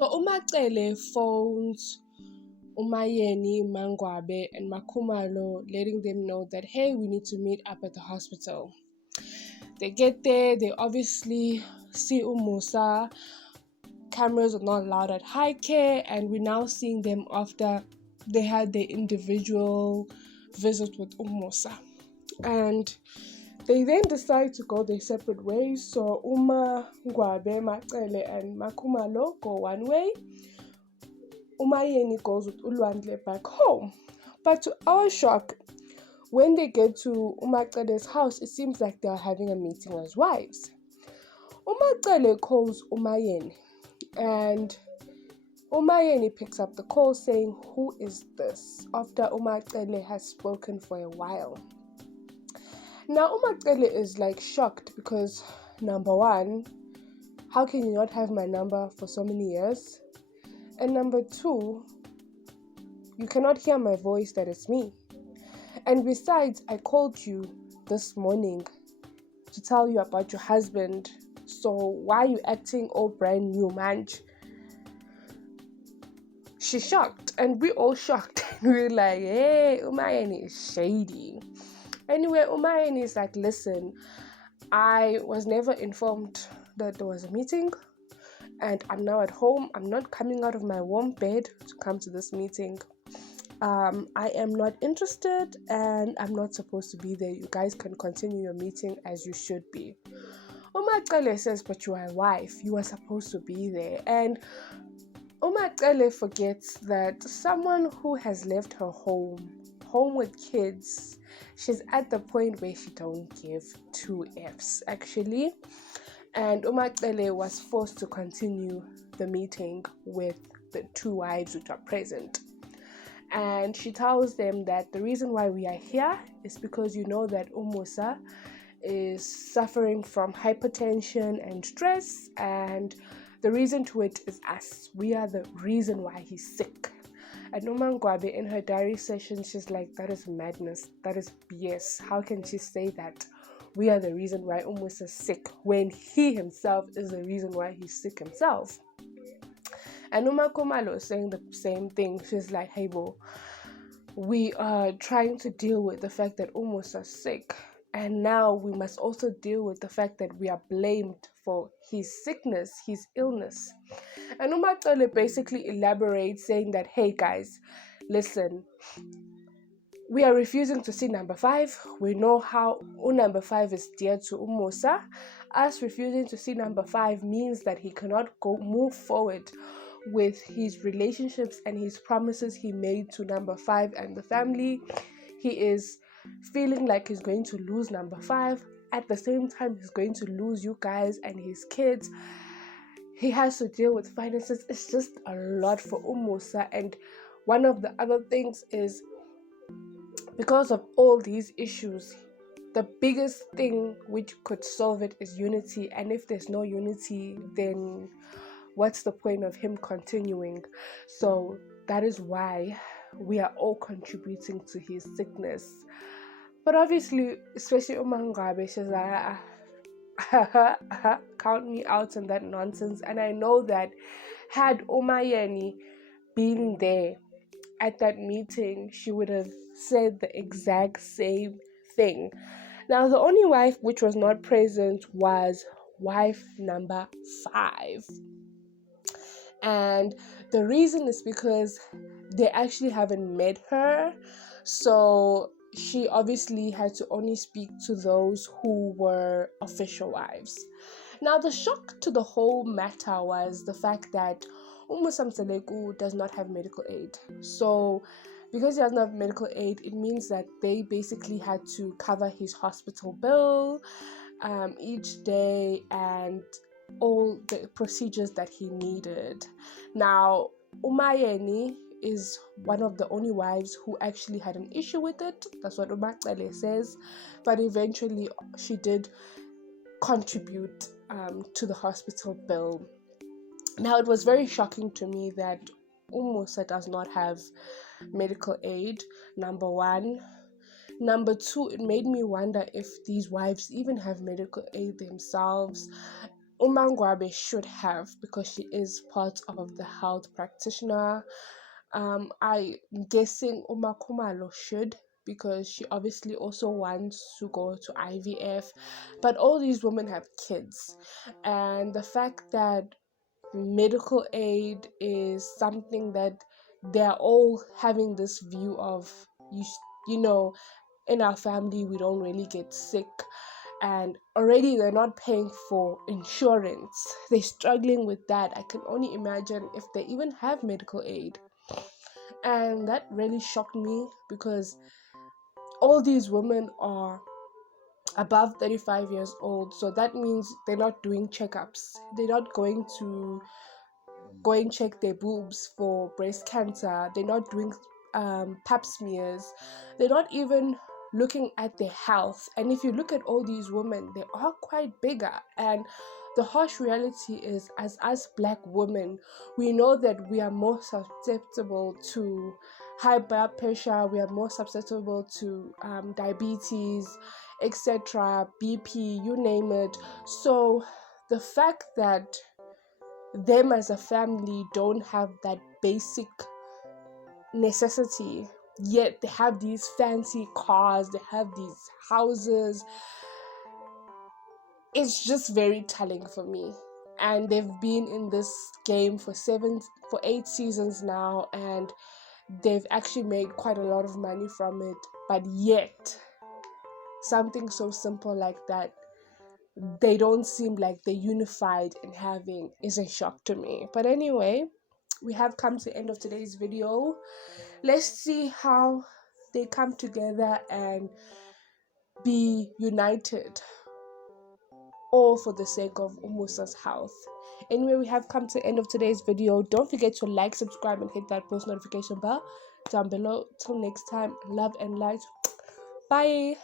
So uMacele phones Umayeni, Mangwabe, and Makumalo, letting them know that, hey, we need to meet up at the hospital. They get there, they obviously see Umusa. Cameras are not allowed at high care, and we're now seeing them after they had their individual visit with Umusa. And they then decide to go their separate ways. So Ngwabe, Macele, and Makumalo go one way. Umayeni goes with Ulwandle back home. But to our shock, when they get to Umacele's house, it seems like they are having a meeting as wives. Umacele calls Umayeni, and Umayeni picks up the call saying, "Who is this?" after Umacele has spoken for a while. Now Umacele is like shocked because, number one, how can you not have my number for so many years? And number two, you cannot hear my voice that it's me. And besides, I called you this morning to tell you about your husband. So why are you acting all brand new, man? She's shocked, and we all shocked. We're like, hey, Umayeni is shady. Anyway, Umayeni is like, listen, I was never informed that there was a meeting, and I'm now at home. I'm not coming out of my warm bed to come to this meeting. I am not interested, and I'm not supposed to be there. You guys can continue your meeting as you should be. Umacele says, but you are a wife. You are supposed to be there. And Umacele forgets that someone who has left her home with kids, she's at the point where she don't give two F's actually. And Umacele was forced to continue the meeting with the two wives which are present. And she tells them that the reason why we are here is because you know that Umusa is suffering from hypertension and stress, and the reason to it is us. We are the reason why he's sick. And Umangwabe, in her diary session, she's like, that is madness. That is BS. How can she say that we are the reason why Umusa is sick when he himself is the reason why he's sick himself? And Umakumalo is saying the same thing. She's like, hey, bo, we are trying to deal with the fact that Umusa is sick. And now we must also deal with the fact that we are blamed for his sickness, his illness. And Umatole basically elaborates saying that, hey guys, listen, we are refusing to see number 5. We know how number 5 is dear to Umusa. Us refusing to see number 5 means that he cannot move forward with his relationships and his promises he made to number 5 and the family. He is feeling like he's going to lose number 5. At the same time, he's going to lose you guys and his kids. He has to deal with finances. It's just a lot for Umusa. And one of the other things is, because of all these issues, the biggest thing which could solve it is unity. And if there's no unity, then what's the point of him continuing? So that is why we are all contributing to his sickness. But obviously, especially Umangabe, she's like, count me out on that nonsense. And I know that had Umayeni been there at that meeting, she would have said the exact same thing. Now, the only wife which was not present was wife number 5. And the reason is because they actually haven't met her. So she obviously had to only speak to those who were official wives. Now, the shock to the whole matter was the fact that Umusamseleku does not have medical aid. So because he doesn't have medical aid, it means that they basically had to cover his hospital bill each day and all the procedures that he needed. Now, Umayeni is one of the only wives who actually had an issue with it. That's what Umacele says. But eventually, she did contribute to the hospital bill. Now, it was very shocking to me that Umusa does not have medical aid, number 1. Number 2, it made me wonder if these wives even have medical aid themselves. Umangwabe should have, because she is part of the health practitioner. I'm guessing Umakumalo should, because she obviously also wants to go to IVF. But all these women have kids, and the fact that medical aid is something that they're all having this view of, you know, in our family we don't really get sick, and already they're not paying for insurance, they're struggling with that. I can only imagine if they even have medical aid. And that really shocked me, because all these women are above 35 years old, so that means they're not doing checkups, they're not going check their boobs for breast cancer, they're not doing pap smears, they're not even looking at their health. And if you look at all these women, they are quite bigger. And the harsh reality is, as us black women, we know that we are more susceptible to high blood pressure, we are more susceptible to diabetes, etc., BP, you name it. So the fact that them as a family don't have that basic necessity, yet they have these fancy cars, they have these houses, it's just very telling for me. And they've been in this game for 8 seasons now, and they've actually made quite a lot of money from it. But yet something so simple like that, they don't seem like they're unified in having, is a shock to me. But anyway, we have come to the end of today's video. Let's see how they come together and be united, all for the sake of Umusa's health. Anyway, we have come to the end of today's video. Don't forget to like, subscribe, and hit that post notification bell down below. Till next time, love and light. Bye.